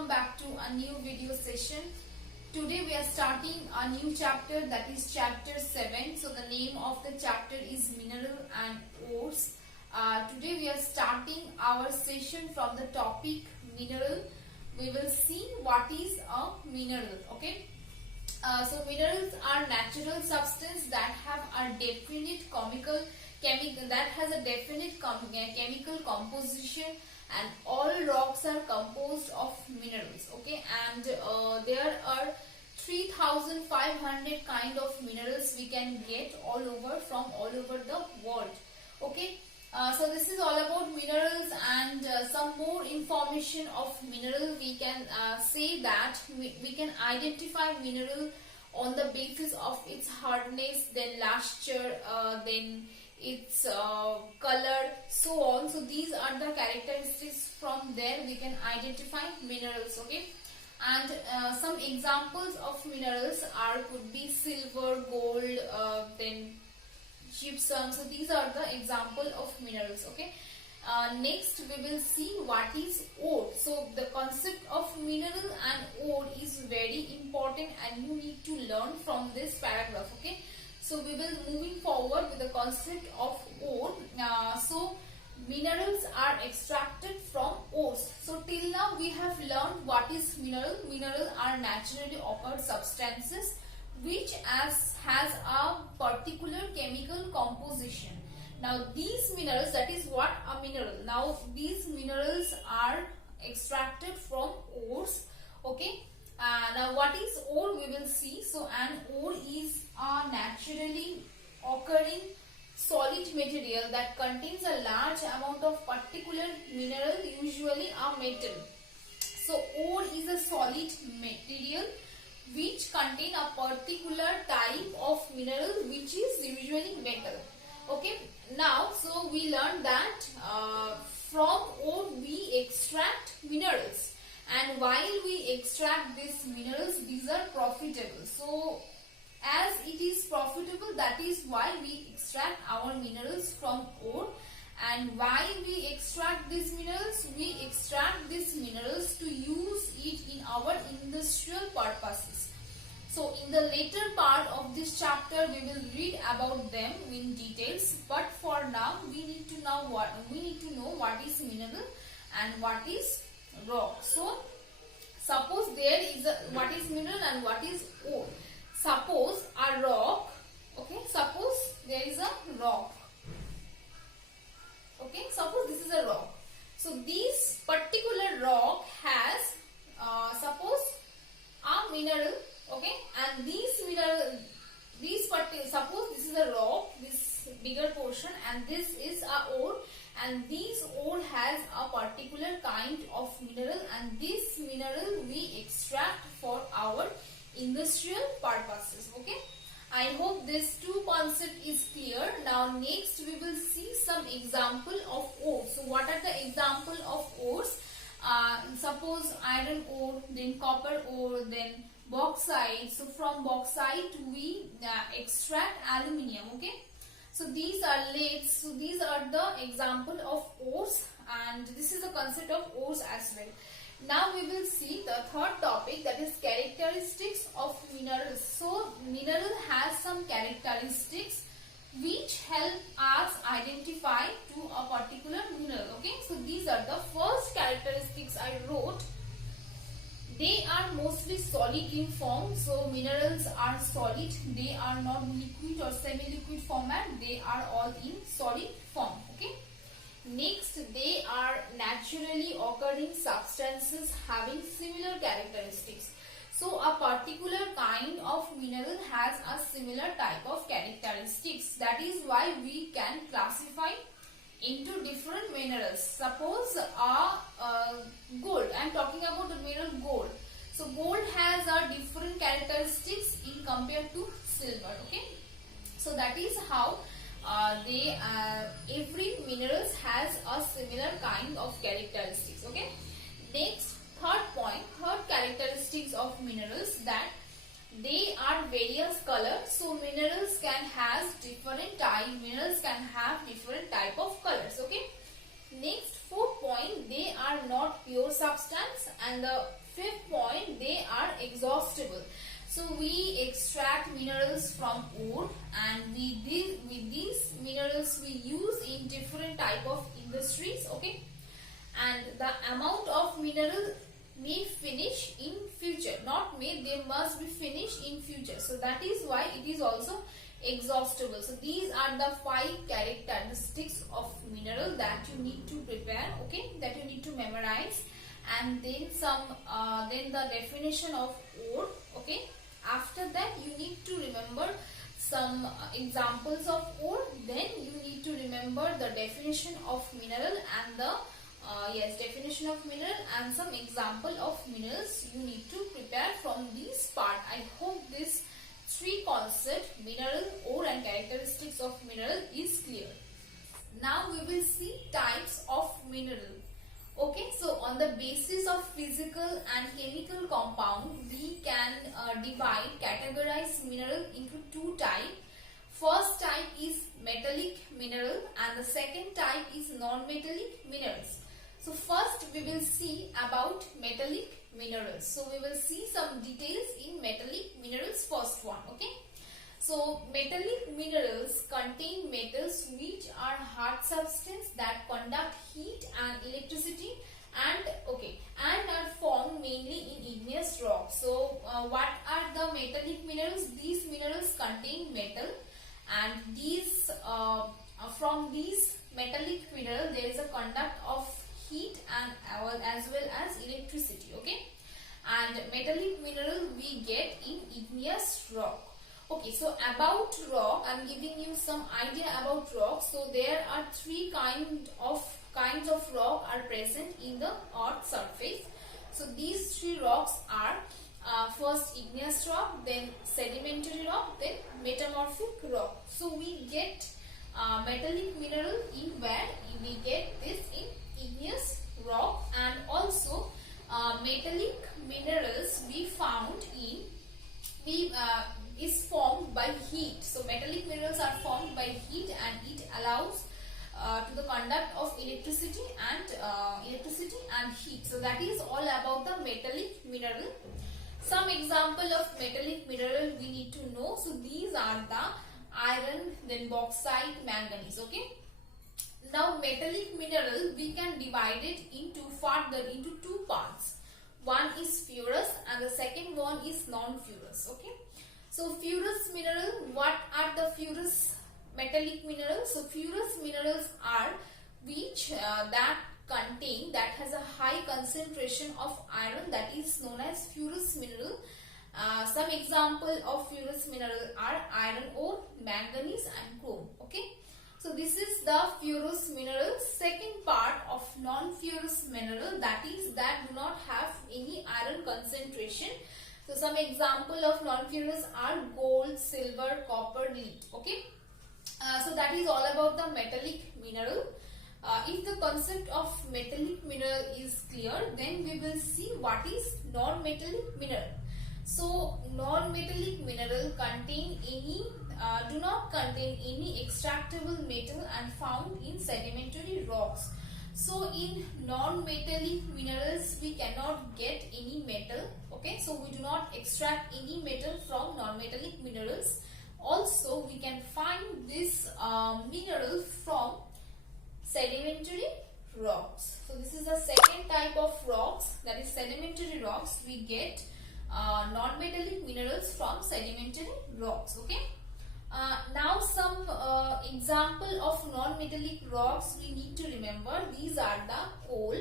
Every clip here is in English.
welcome back to a new video session. Today we are starting a new chapter, that is chapter 7. So the name of the chapter is Mineral and Ores. Today we are starting our session from the topic mineral. We will see what is a mineral. Okay. So minerals are natural substance that have a definite chemical composition, and all rocks are composed of minerals. Okay, and there are 3,500 kind of minerals we can get from all over the world. Okay, so this is all about minerals, and some more information of mineral. We can say that we can identify mineral on the basis of its hardness, then luster, then its color, so on. So these are the characteristics. From there we can identify minerals. Okay, and some examples of minerals could be silver, gold, then gypsum. So these are the example of minerals. Okay, next we will see what is ore. So the concept of mineral and ore is very important, and you need to learn from this paragraph. Okay, so we will moving forward with the concept of ore. So minerals are extracted from ores. So till now we have learned what is mineral. Mineral are naturally occurred substances which has a particular chemical composition. Now these minerals, that is what a mineral. Now these minerals are extracted from ores. Okay. Now what is ore we will see. So an ore is a naturally occurring solid material that contains a large amount of particular mineral, usually a metal. So ore is a solid material which contain a particular type of mineral which is usually metal. Okay, now so we learned that from ore we extract minerals, and while we extract these minerals, these are profitable. So as it is profitable, that is why we extract our minerals from ore. And why we extract these minerals? We extract these minerals to use it in our industrial purposes. So in the later part of this chapter we will read about them in details, but for now we need to know what is mineral and what is rock. So suppose there is what is mineral and what is ore. Suppose a rock. Okay, suppose there is a rock. Okay, suppose this is a rock. So this particular rock has suppose a mineral. Okay, and suppose this is a rock, this bigger portion, and this is a ore, and this ore has a particular kind of mineral, and this mineral we extract for our industrial purposes. Okay, I hope this two concept is clear. Now next we will see some example of ore. So what are the example of ores? Suppose iron ore, then copper ore, then bauxite. So from bauxite we extract aluminium. Okay, so these are leads. So these are the example of ores, and this is the concept of ores as well. Now we will see the third topic, that is characteristics of minerals. So mineral has some characteristics which help us identify to a particular mineral. Okay, so these are the first characteristics I wrote. They are mostly solid in form. So minerals are solid. They are not liquid or semi-liquid format. They are all in solid form. Okay. Next, they are naturally occurring substances having similar characteristics. So a particular kind of mineral has a similar type of characteristics. That is why we can classify into different minerals. Suppose gold. I am talking about the mineral gold. So gold has a different characteristics in compared to silver. Okay. So that is how every minerals has a similar kind of characteristics. Okay. Next, third characteristics of minerals, that they are various colors. So minerals can have different type of colors. Okay. Next, fourth point, they are not pure substance. And the fifth point, they are exhaustible. So we extract minerals from ore, and with these minerals we use in different type of industries. Okay, and the amount of mineral may finish in future, not may, they must be finished in future. So that is why it is also exhaustible. So these are the 5 characteristics of mineral that you need to prepare, okay, that you need to memorize. And then then the definition of ore, okay. After that you need to remember some examples of ore, then you need to remember the definition of mineral and the definition of mineral and some example of minerals you need to prepare from this part. I hope this 3 concept, mineral, ore and characteristics of mineral is clear. Now we will see types of mineral. Okay, so on the basis of physical and chemical compound, we can categorize mineral into 2 types. First type is metallic mineral and the second type is non-metallic minerals. So first we will see about metallic minerals. So we will see some details in metallic minerals, first one. Okay. So metallic minerals contain metals which are hard substance that conduct heat and electricity and are formed mainly in igneous rock. So what are the metallic minerals? These minerals contain metal, and these from these metallic mineral there is a conduct of heat and as well as electricity. Okay, and metallic mineral we get in igneous rock. Okay, so about rock, I am giving you some idea about rock. So there are 3 kinds of rock are present in the earth surface. So these 3 rocks are first igneous rock, then sedimentary rock, then metamorphic rock. So we get metallic mineral in where we get this in igneous rock, and also metallic minerals we found in is formed by heat. So metallic minerals are formed by heat, and it allows to the conduct of electricity and heat. So that is all about the metallic mineral. Some example of metallic mineral we need to know. So these are the iron, then bauxite, manganese. Okay. Now metallic mineral we can divide it into 2 parts. One is ferrous and the second one is non-ferrous. Okay. So ferrous mineral, what are the ferrous metallic minerals? So ferrous minerals are which that has a high concentration of iron, that is known as ferrous mineral. Some example of ferrous mineral are iron ore, manganese and chrome. Okay. So this is the ferrous mineral. Second part of non-ferrous mineral, that is that do not have any iron concentration. So some example of non-ferrous are gold, silver, copper, lead. Okay. So that is all about the metallic mineral. If the concept of metallic mineral is clear, then we will see what is non-metallic mineral. So non-metallic mineral do not contain any extractable metal and found in sedimentary rocks. So in non-metallic minerals we cannot get any metal. Okay, so we do not extract any metal from non-metallic minerals. Also we can find this mineral from sedimentary rocks. So this is the second type of rocks, that is sedimentary rocks. We get non-metallic minerals from sedimentary rocks. Okay. Now some example of non-metallic rocks we need to remember. These are the coal,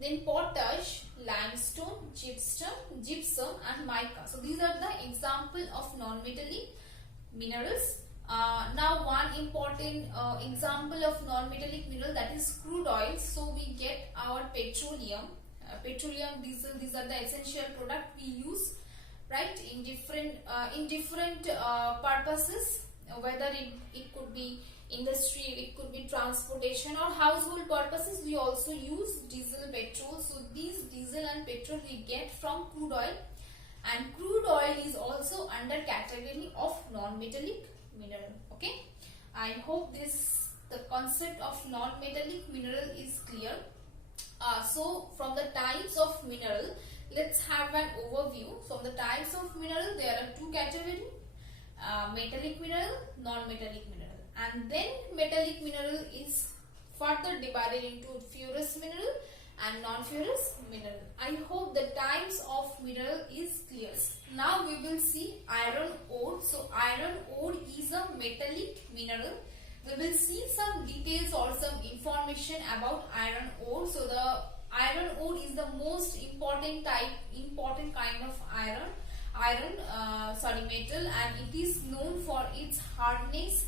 then potash, limestone, gypsum and mica. So these are the example of non-metallic minerals. Now one important example of non-metallic mineral, that is crude oil. So we get our petroleum, diesel. These are the essential product we use, right, in different purposes, whether it could be industry, it could be transportation or household purposes. We also use diesel, petrol. So these diesel and petrol we get from crude oil, and crude oil is also under category of non-metallic mineral. Okay, I hope the concept of non-metallic mineral is clear. So from the types of mineral, let's have an overview. So the types of mineral, there are two categories, metallic mineral, non-metallic mineral, and then metallic mineral is further divided into ferrous mineral and non-ferrous mineral. I hope the types of mineral is clear. Now we will see iron ore. So iron ore is a metallic mineral. We will see some details or some information about iron ore. So the iron ore is the most important kind of metal, and it is known for its hardness,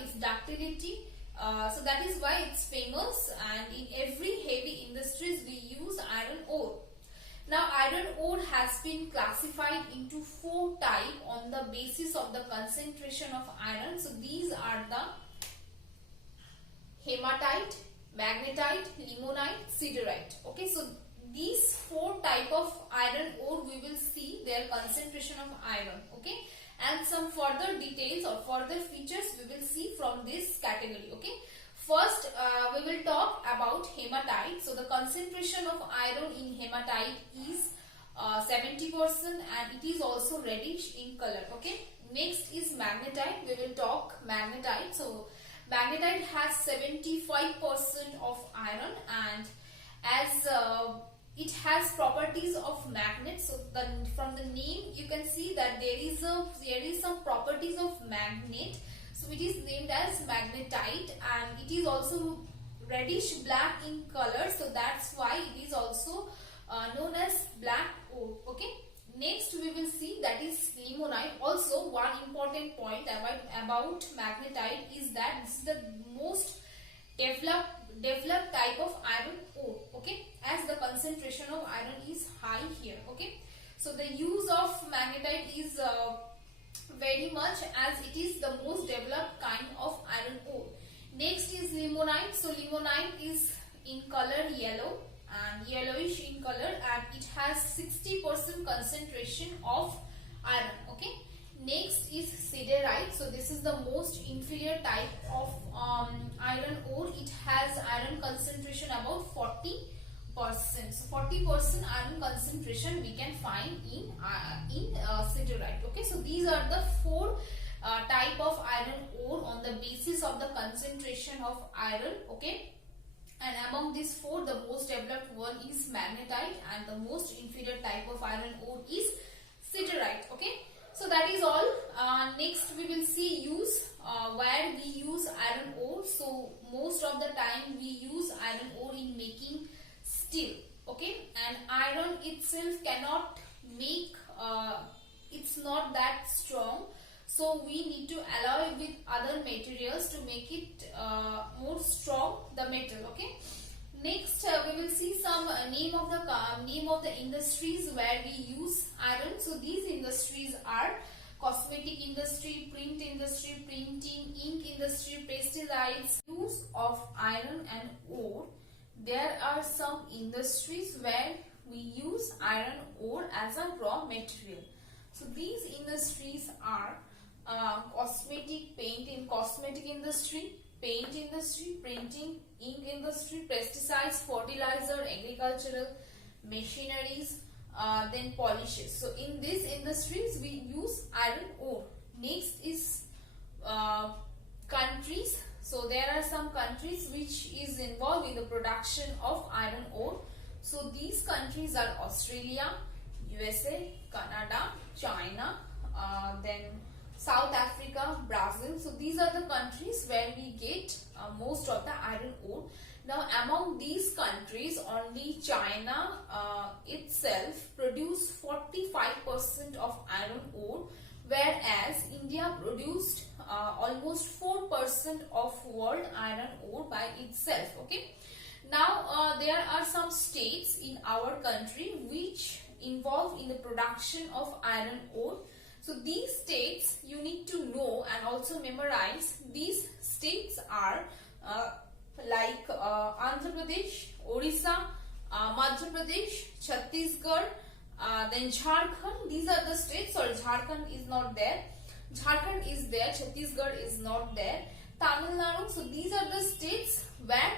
its ductility. So that is why it's famous, and in every heavy industries we use iron ore. Now iron ore has been classified into 4 types on the basis of the concentration of iron. So these are the hematite, magnetite, limonite, siderite. Okay, so these 4 types of iron ore we will see their concentration of iron. Okay, and some further details or further features we will see from this category. Okay, first we will talk about hematite. So the concentration of iron in hematite is 70%, and it is also reddish in color. Okay, next is magnetite. We will talk magnetite. So magnetite has 75% of iron, and as it has properties of magnet. So from the name you can see that there is some properties of magnet. So it is named as magnetite, and it is also reddish black in color. So that's why it is also known as black ore. Okay. Next we will see that is limonite. Also one important point about magnetite is that this is the most developed type of iron ore. Okay, as the concentration of iron is high here. Okay, so the use of magnetite is very much, as it is the most developed kind of iron ore. Next is limonite. So limonite is in color yellow and yellowish in color, and it has 60% concentration of iron. Okay, next is siderite. So this is the most inferior type of iron ore. It has iron concentration about 40%. So 40% iron concentration we can find in siderite. Okay, so these are the 4 type of iron ore on the basis of the concentration of iron. Okay, and among these 4, the most developed one is magnetite, and the most inferior type of iron ore is siderite. Okay, so that is all. Next we will see use, where we use iron ore. So most of the time we use iron ore in making steel. Okay, and iron itself cannot make, it's not that strong, so we need to alloy with other materials to make it more strong, the metal. Okay, next we will see some name of the industries where we use iron. So these industries are cosmetic industry, print industry, printing, ink industry, pesticides. Use of iron and ore, there are some industries where we use iron ore as a raw material. So these industries are cosmetic, paint in cosmetic industry, paint industry, printing, ink industry, pesticides, fertilizer, agricultural machineries, then polishes. So in these industries we use iron ore. Next is countries. So there are some countries which is involved in the production of iron ore. So these countries are Australia, USA, Canada, China, then South Africa, Brazil. So these are the countries where we get most of the iron ore. Now among these countries, only China itself produce 45% of iron ore, whereas India produced almost 4% of world iron ore by itself. Okay. Now there are some states in our country which involved in the production of iron ore. So these states you need to know and also memorize. These states are like Andhra Pradesh, Orissa, Madhya Pradesh, Chhattisgarh, then Jharkhand. These are the states. Sorry, Jharkhand is not there. Jharkhand is there, Chhattisgarh is not there. Tamil Nadu. So these are the states where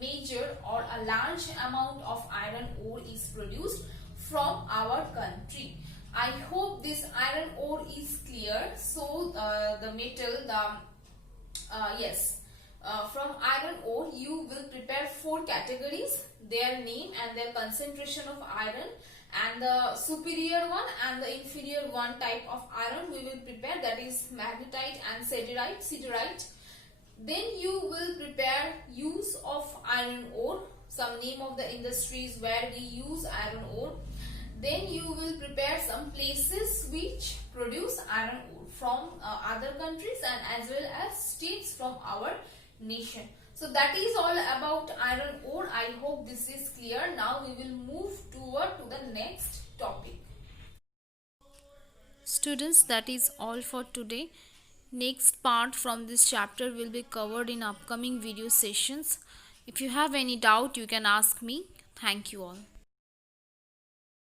major or a large amount of iron ore is produced. from our country. I hope this iron ore is clear. So the metal, yes, from iron ore you will prepare 4 categories, their name and their concentration of iron, and the superior one and the inferior one type of iron we will prepare, that is magnetite and siderite. Then you will prepare use of iron ore, some name of the industries where we use iron ore. Then you will prepare some places which produce iron ore from other countries and as well as states from our nation. So that is all about iron ore. I hope this is clear. Now we will move toward to the next topic. Students, that is all for today. Next part from this chapter will be covered in upcoming video sessions. If you have any doubt, you can ask me. Thank you all.